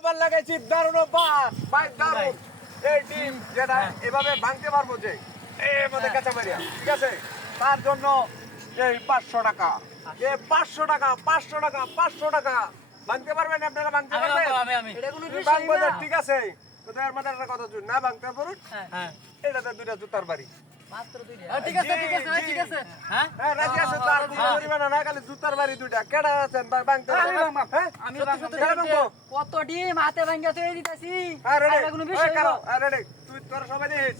Offer লাগাইছি, দারুণ offer ভাই, দারুণ। এই ডিম যেটা এভাবে ভাঙতে পারবো যে এর মধ্যে কাঁচা মারিয়া, ঠিক আছে, তার জন্য এই 500 টাকা, 500 টাকা, 500 টাকা, 500 টাকা। ভাঙতে পারবেন আপনারা? ভাঙতে পারবেন? এটা কোনো তুমি বিষয় ভাঙবো না। না, ঠিক আছে, তো এর মধ্যে একটা কথা না ভাঙতে পারুন, হ্যাঁ এটাতে দুইটা জুতার বাড়ি। মাত্র 2 ঠিক আছে, ঠিক আছে, ঠিক আছে। হ্যাঁ, রাজি আছে তো? আর কোনো করিবে না, খালি জুতার বাড়ি দুইটা। কেডা আছেন ভাঙতে পারবেন? হ্যাঁ, আমি কেডা ভাঙবো? কত ডিম হাতে ভাঙ্গা তৈরি দিতাছি। হ্যাঁ, রেডি। এটা কোনো বিষয় না। রেডি, তুই তোরা সবাই দেখিস।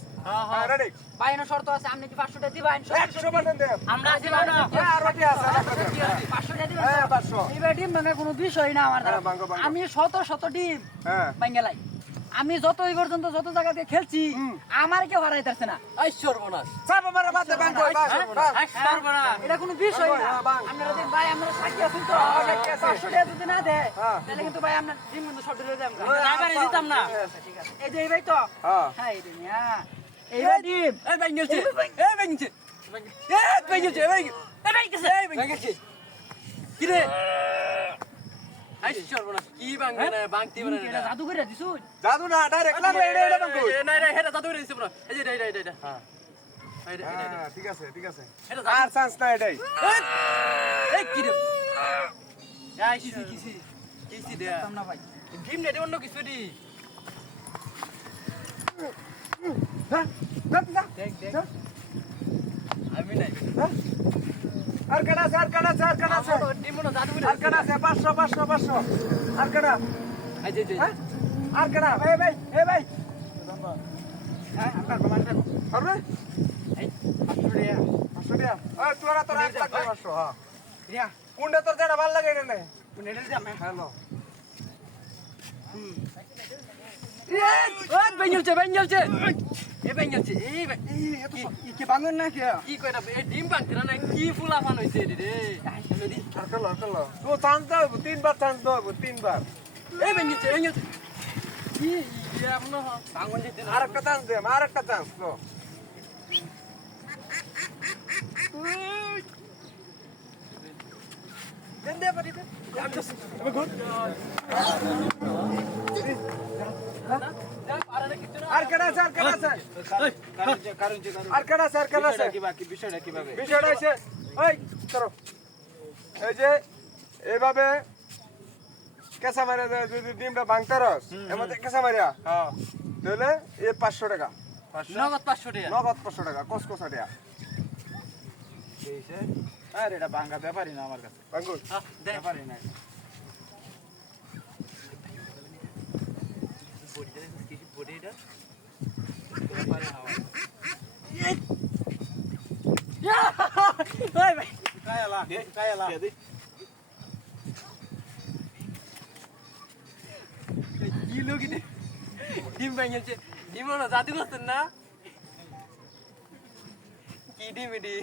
হ্যাঁ, রেডি। বাইনো শর্ত আছে, আপনি কি 500 টাকা দিবেন? 100% দেব। আমরা দিব না। হ্যাঁ, আর বাকি আছে, 500 টাকা দিবেন? হ্যাঁ, 500। এইবার ডিম ভাঙা কোনো বিষয় না আমার দ্বারা। হ্যাঁ, ভাঙো, ভাঙো। আমি শত ডিম হ্যাঁ, ভাঙ্গালাই। আমি যত এই পর্যন্ত যত জায়গা দিয়ে খেলছি, আমার কেউ হারাইতাছে না। এই সর্বনাশ। চাপ আমার বাদে ভাঙবো, বাস, বাস। সর্বনাশ। এটা কোনো বিষয় না। হ্যাঁ, ভাঙ। আপনারা দেখ ভাই, আমরা সাক্ষী আছি তো। সাক্ষী আছি। 500 টাকা যদি না দেয়, হ্যাঁ। তাহলে কিন্তু ভাই আপনার ডিম কিন্তু শর্ট হয়ে যাবে। টাকারই দিতাম না। ঠিক আছে। এই যে এই ভাই তো। হ্যাঁ। হ্যাঁ, এই দুনিয়া। এইবার ডিম। এই ভাঙছে। এই ভাঙছে। এই ভাঙছে। এই ভাঙছে। কি রে? এই সর্বনাশ। কি ভাঙবে না, ভাঙতে পারে এটা না। জাদু করে দিছুন। জাদু না, ডাইরেক্ট না, এটা ভাঙবো। না না, এটা জাদু করে দিছে পুরো। এই যে এটা। হ্যাঁ, এটা। হ্যাঁ, ঠিক আছে, ঠিক আছে। এটা আর চান্স না এটাই। এই কি রে? এই কিসি দে। দেখতাম না ভাই। ডিম নেই, অন্য কিছু দি। হ্যাঁ, না, দেখ। না, আমি নাই। হ্যাঁ। আর কেডা আছে, আর কেডা আছে, আর কেডা আছে, ডিম মনে জাদু করে আর কেডা আছে? 500, 500, 500। আর কেডা? এই যে হ্যাঁ? আর কেডা? এই ভাই, এই ভাই। হ্যাঁ, আপনার প্রমাণ দেব। পারবে? এই 500 টাকা। 500 টাকা। ওই তোরা তোর 1 লাখ 500, হ্যাঁ। ইয়া, কোনটা তোর যেটা ভালো লাগে এটা নে। কোন এটা দিলাম? হ্যালো। ওই বেঞ্জলছে। এই বেঞ্জলছে। কি বাঙন না কি? কি কইরা এই ডিম ভাঙতে না কি ফুলাফান হইছে রে। আর কালো। তো চান্স দাও, 3 বার চান্স দাও, 3 বার। এই বেঞ্জলছে। কি ইয়া মনে হয় ভাঙন দিতে না। আরেকটা চান্স দে, আরেকটা চান্স তো। দেন দে পারি দে। আমি ঘুর। আর কেডা আছে, আর কেডা আছে? আর কেডা আছে, আর কেডা আছে? বিষয়টা কিভাবে? বিষয়টা হচ্ছে, ওই চলো, এই যে এইভাবে কেঁচা মারিয়া যদি ডিমটা ভাঙতে রস এর মধ্যে কেঁচা মারিয়া তাহলে এ 500 টাকা, নগদ 500 টাকা। নগদ 500 টাকা, কসকসা টাকা। আরে এটা ভাঙা ব্যাপারই না আমার কাছে, ভাঙুন। দে ব্যাপারই না। বডিটা কায়ালা কি লোক রে ডিম ভাঙছে ডিম না জাদু করছেন না কি ডিম এডি